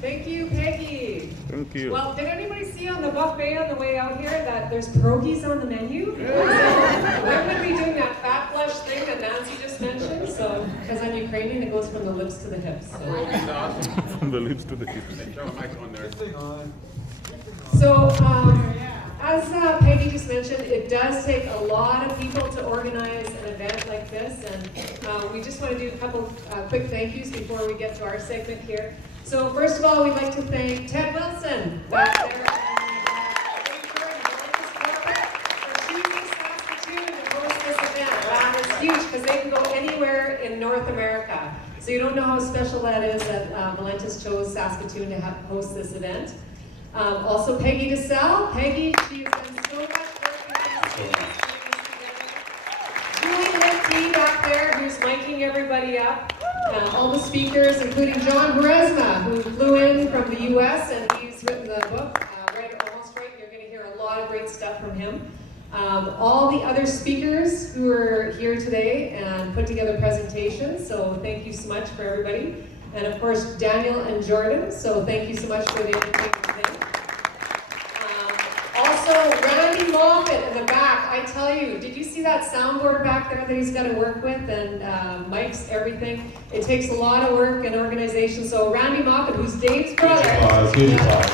Thank you, Peggy. Thank you. Well, did anybody see on the buffet on the way out here that there's pierogies on the menu? Yeah. So we're going to be doing that fat flush thing that Nancy just mentioned. So, because I'm Ukrainian, it goes from the lips to the hips. So, From the lips to the hips. so as Peggy just mentioned, it does take a lot of people to organize an event like this. And we just want to do a couple quick thank yous before we get to our segment here. So first of all, we'd like to thank Ted Wilson back there for choosing Saskatoon to host this event. That is huge because they can go anywhere in North America. So you don't know how special that is that Valentis chose Saskatoon to host this event. Also Peggy DeSalle. Peggy, she has done so much work behind the scenes. Julie Lindsay back there who's miking everybody up. All the speakers, including John Beresma, who flew in from the U.S. and he's written the book, Right or Almost Right. You're going to hear a lot of great stuff from him. All the other speakers who are here today and put together presentations, so thank you so much for everybody. And of course, Daniel and Jordan, so thank you so much for the entertainment today. Also, Randy Moffat in the back, I tell you, did you see that soundboard back there that he's got to work with and mics, everything? It takes a lot of work and organization. So Randy Moffat, who's Dave's brother. Huge applause, huge applause.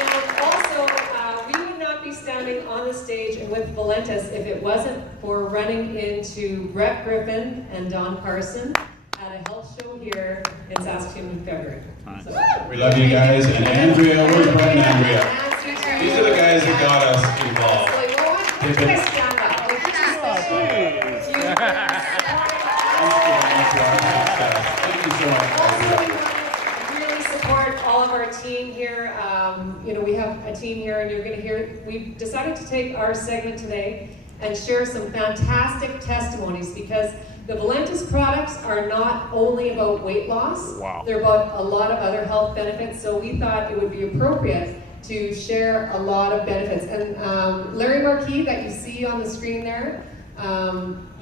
And also, we would not be standing on the stage and with Valentis if it wasn't for running into Brett Griffin and Don Carson at a health show here in Saskatoon in February. So, We love you guys, and Andrea, where's Brett and Andrea? These are the guys that got us involved. You guys stand up. Like, this is special. Thank you so much. Also, we want to really support all of our team here. We have a team here, and you're going to hear. We've decided to take our segment today and share some fantastic testimonies because the Valentis products are not only about weight loss. Wow. They're about a lot of other health benefits. So we thought it would be appropriate to share a lot of benefits. And Larry Marquis that you see on the screen there,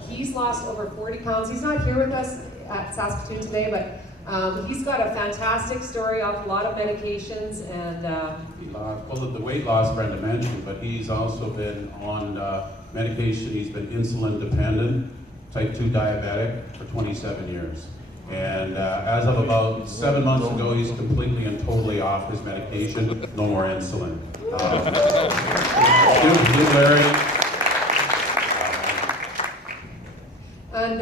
he's lost over 40 pounds. He's not here with us at Saskatoon today, but he's got a fantastic story off a lot of medications and Well, the weight loss Brenda mentioned, but he's also been on medication. He's been insulin dependent, type 2 diabetic for 27 years. And as of about 7 months ago, he's completely and totally off his medication, no more insulin. Good, Larry. And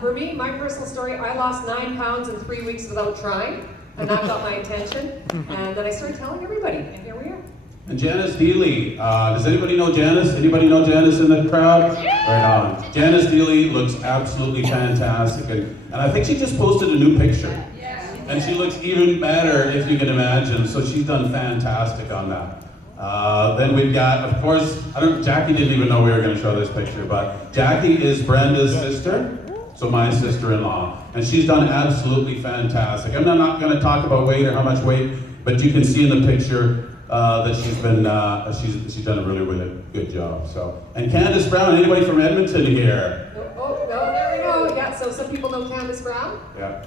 for me, my personal story, I lost 9 pounds in 3 weeks without trying, and that got my attention. And then I started telling everybody, and here we are. And Janice Deely, does anybody know Janice? Anybody know Janice in the crowd? Right on. Janice Deely looks absolutely fantastic, and I think she just posted a new picture. And she looks even better, if you can imagine, so she's done fantastic on that. Then we've got, of course, Jackie didn't even know we were going to show this picture, but Jackie is Brenda's sister, so my sister-in-law, and she's done absolutely fantastic. I'm not going to talk about weight or how much weight, but you can see in the picture that she's done a really, really good job. So, and Candace Brown, anybody from Edmonton here? Oh, there we go. Yeah, so some people know Candace Brown. Yeah.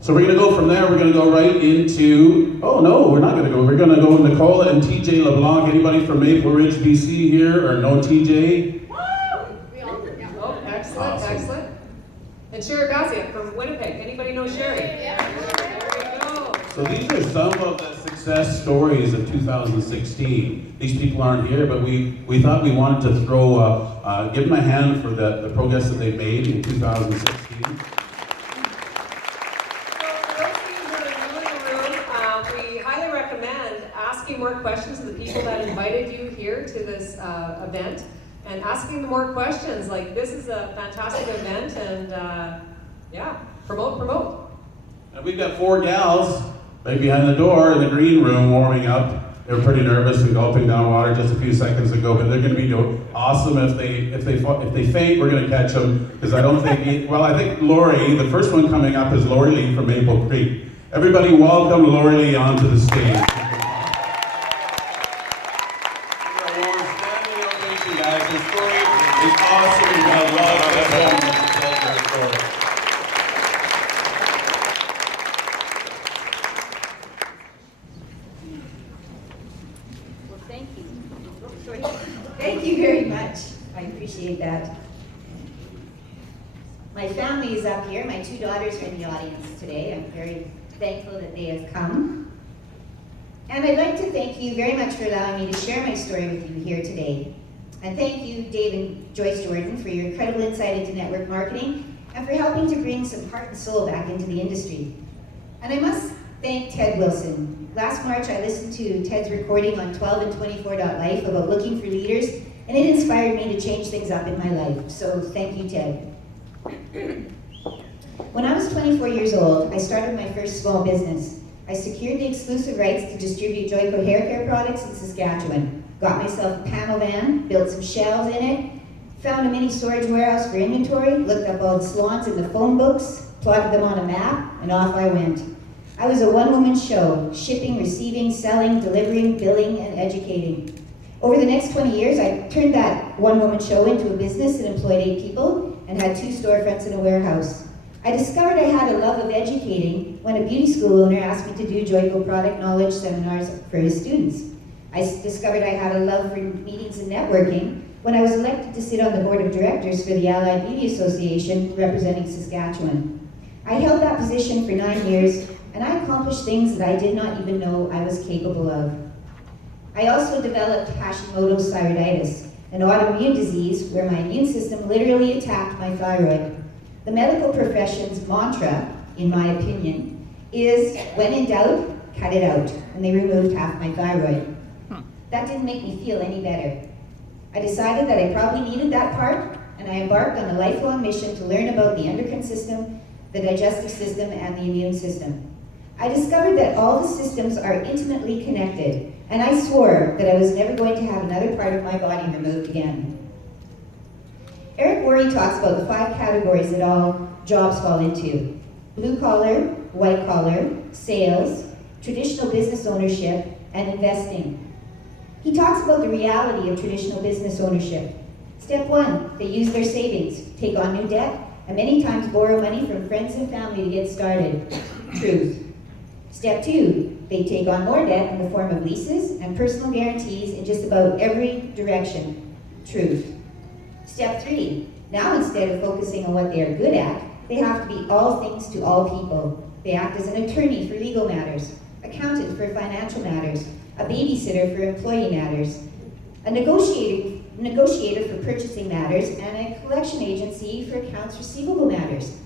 So we're going to go from there, we're going to go right into, oh no, we're not going to go, we're going to go Nicola and TJ LeBlanc. Anybody from Maple Ridge, BC here, or know TJ? Woo! Oh, excellent, Awesome. excellent. And Sherry Bassiett from Winnipeg. Anybody know Sherry? Yeah. There we go. So these are some of the success stories of 2016. These people aren't here, but we thought we wanted to give them a hand for the progress that they made in 2016. Asking more questions to the people that invited you here to this event and asking them more questions like this is a fantastic event and yeah, promote. And we've got 4 gals right behind the door in the green room warming up. They were pretty nervous and gulping down water just a few seconds ago, but they're going to be awesome. If they faint, we're going to catch them because I don't think. I think Lori, the first one coming up is Lori Lee from Maple Creek. Everybody, welcome Lori Lee onto the stage. is up here. My two daughters are in the audience today. I'm very thankful that they have come. And I'd like to thank you very much for allowing me to share my story with you here today. And thank you, Dave and Joyce Jordan, for your incredible insight into network marketing and for helping to bring some heart and soul back into the industry. And I must thank Ted Wilson. Last March, I listened to Ted's recording on 12 and 24.life about looking for leaders, and it inspired me to change things up in my life. So thank you, Ted. When I was 24 years old, I started my first small business. I secured the exclusive rights to distribute Joico hair care products in Saskatchewan. Got myself a panel van, built some shelves in it, found a mini storage warehouse for inventory, looked up all the salons in the phone books, plotted them on a map, and off I went. I was a one-woman show, shipping, receiving, selling, delivering, billing, and educating. Over the next 20 years, I turned that one-woman show into a business that employed 8 people and had 2 storefronts and a warehouse. I discovered I had a love of educating when a beauty school owner asked me to do Joico product knowledge seminars for his students. I discovered I had a love for meetings and networking when I was elected to sit on the board of directors for the Allied Beauty Association representing Saskatchewan. I held that position for 9 years, and I accomplished things that I did not even know I was capable of. I also developed Hashimoto's thyroiditis, an autoimmune disease where my immune system literally attacked my thyroid. The medical profession's mantra, in my opinion, is when in doubt, cut it out, and they removed half my thyroid. That didn't make me feel any better. I decided that I probably needed that part, and I embarked on a lifelong mission to learn about the endocrine system, the digestive system, and the immune system. I discovered that all the systems are intimately connected, and I swore that I was never going to have another part of my body removed again. Eric Worre talks about the 5 categories that all jobs fall into: blue collar, white collar, sales, traditional business ownership, and investing. He talks about the reality of traditional business ownership. Step 1, they use their savings, take on new debt, and many times borrow money from friends and family to get started. Truth. Step 2, they take on more debt in the form of leases and personal guarantees in just about every direction. Truth. Step 3, now instead of focusing on what they are good at, they have to be all things to all people. They act as an attorney for legal matters, accountant for financial matters, a babysitter for employee matters, a negotiator for purchasing matters, and a collection agency for accounts receivable matters.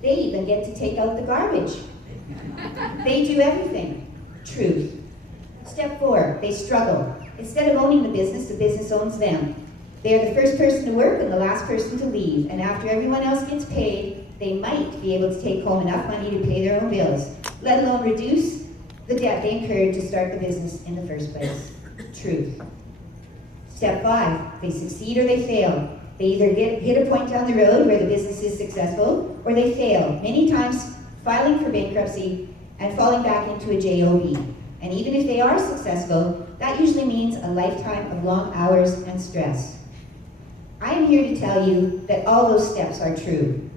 They even get to take out the garbage. They do everything. Truth. Step 4, they struggle. Instead of owning the business owns them. They are the first person to work and the last person to leave, and after everyone else gets paid, they might be able to take home enough money to pay their own bills, let alone reduce the debt they incurred to start the business in the first place. Truth. Step 5, they succeed or they fail. They either hit a point down the road where the business is successful, or they fail, many times filing for bankruptcy and falling back into a JOB. And even if they are successful, that usually means a lifetime of long hours and stress. I am here to tell you that all those steps are true.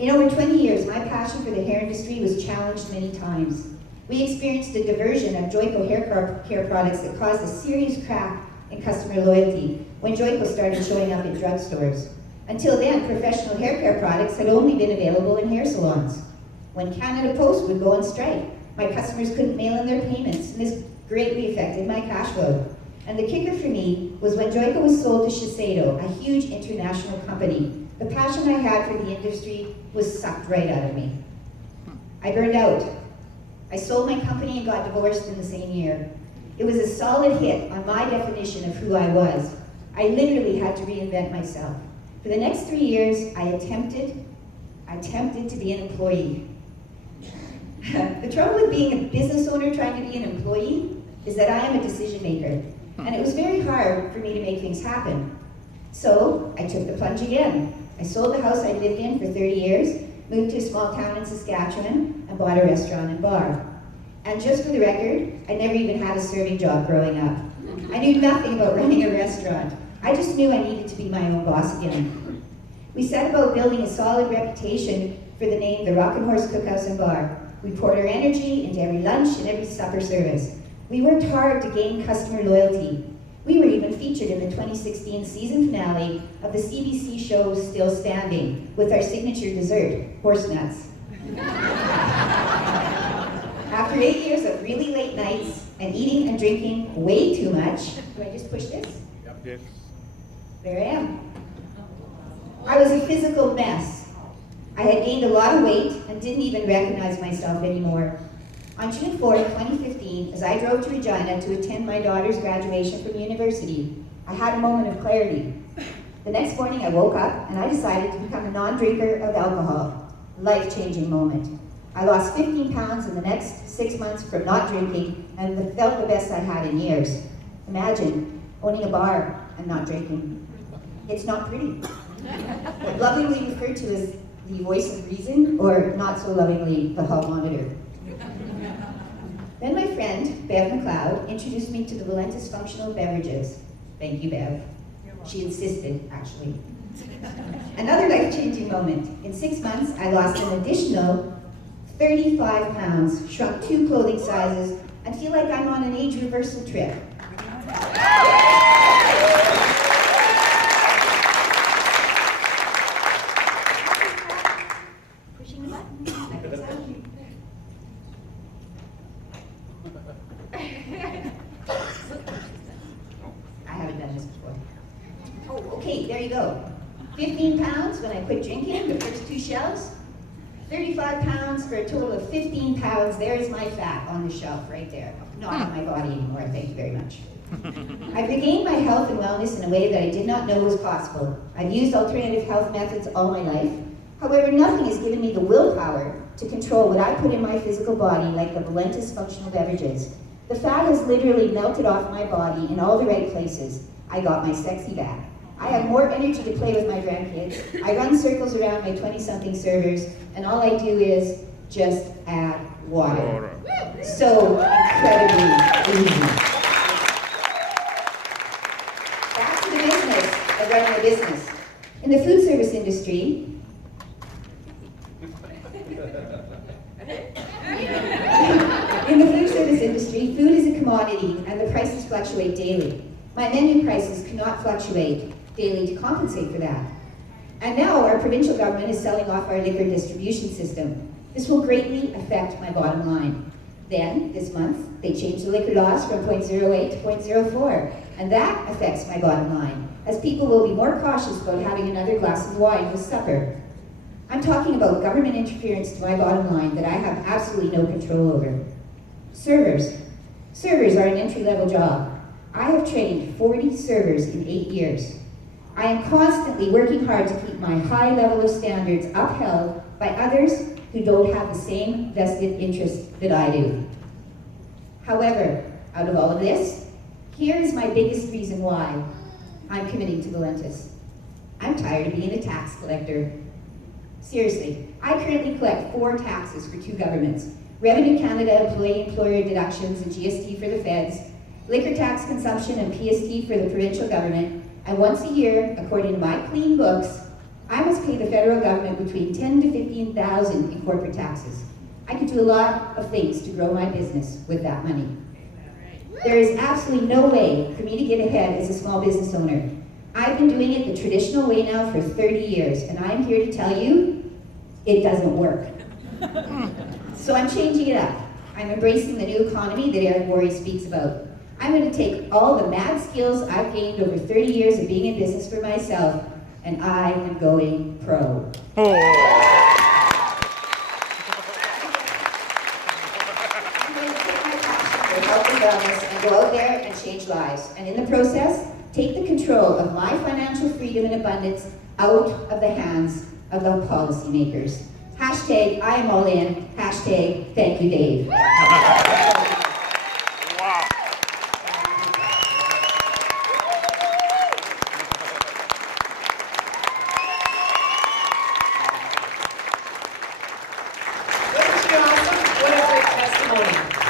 In over 20 years, my passion for the hair industry was challenged many times. We experienced a diversion of Joico hair care products that caused a serious crack in customer loyalty when Joico started showing up in drugstores. Until then, professional hair care products had only been available in hair salons. When Canada Post would go on strike, my customers couldn't mail in their payments, and this greatly affected my cash flow. And the kicker for me was when Joico was sold to Shiseido, a huge international company. The passion I had for the industry was sucked right out of me. I burned out. I sold my company and got divorced in the same year. It was a solid hit on my definition of who I was. I literally had to reinvent myself. For the next 3 years, I attempted to be an employee. The trouble with being a business owner trying to be an employee is that I am a decision maker, and it was very hard for me to make things happen. So I took the plunge again. I sold the house I lived in for 30 years, moved to a small town in Saskatchewan, and bought a restaurant and bar. And just for the record, I never even had a serving job growing up. I knew nothing about running a restaurant. I just knew I needed to be my own boss again. We set about building a solid reputation for the name the Rock and Horse Cookhouse and Bar. We poured our energy into every lunch and every supper service. We worked hard to gain customer loyalty. We were even featured in the 2016 season finale of the CBC show Still Standing with our signature dessert, horse nuts. After 8 years of really late nights and eating and drinking way too much, do I just push this? Yes. There I am. I was a physical mess. I had gained a lot of weight and didn't even recognize myself anymore. On June 4th, 2015, as I drove to Regina to attend my daughter's graduation from university, I had a moment of clarity. The next morning I woke up and I decided to become a non-drinker of alcohol. Life-changing moment. I lost 15 pounds in the next 6 months from not drinking and felt the best I had in years. Imagine owning a bar and not drinking. It's not pretty. Lovingly referred to as the voice of reason, or not so lovingly, the hall monitor. Then my friend, Bev McLeod, introduced me to the Valentis functional beverages. Thank you, Bev. She insisted, actually. Another life-changing moment. In 6 months, I lost an additional 35 pounds, shrunk 2 clothing sizes, and feel like I'm on an age reversal trip. Pushing the button. I haven't done this before. Oh, okay, there you go. 15 pounds when I quit drinking, the first 2 shelves. 35 pounds for a total of 15 pounds. There's my fat on the shelf right there. Not on my body anymore, thank you very much. I've regained my health and wellness in a way that I did not know was possible. I've used alternative health methods all my life. However, nothing has given me the willpower to control what I put in my physical body like the Valentis functional beverages. The fat has literally melted off my body in all the right places. I got my sexy back. I have more energy to play with my grandkids. I run circles around my 20-something servers, and all I do is just add water. So incredibly easy. Back to the business of running a business. In the food service industry, food is a commodity, and the prices fluctuate daily. My menu prices cannot fluctuate daily to compensate for that. And now our provincial government is selling off our liquor distribution system. This will greatly affect my bottom line. Then, this month, they changed the liquor laws from 0.08 to 0.04, and that affects my bottom line, as people will be more cautious about having another glass of wine with supper. I'm talking about government interference to my bottom line that I have absolutely no control over. Servers. Servers are an entry-level job. I have trained 40 servers in 8 years. I am constantly working hard to keep my high level of standards upheld by others who don't have the same vested interest that I do. However, out of all of this, here is my biggest reason why I'm committing to Valentis. I'm tired of being a tax collector. Seriously, I currently collect 4 taxes for 2 governments: Revenue Canada employee-employer deductions and GST for the feds, liquor tax consumption and PST for the provincial government, and once a year, according to my clean books, I must pay the federal government between $10,000 to $15,000 in corporate taxes. I could do a lot of things to grow my business with that money. There is absolutely no way for me to get ahead as a small business owner. I've been doing it the traditional way now for 30 years, and I'm here to tell you, it doesn't work. So I'm changing it up. I'm embracing the new economy that Eric Worre speaks about. I'm going to take all the mad skills I've gained over 30 years of being in business for myself, and I am going pro. I'm going to take my passion for health and wellness and go out there and change lives. And in the process, take the control of my financial freedom and abundance out of the hands of the policymakers. Hashtag I am all in. Hashtag thank you, Dave.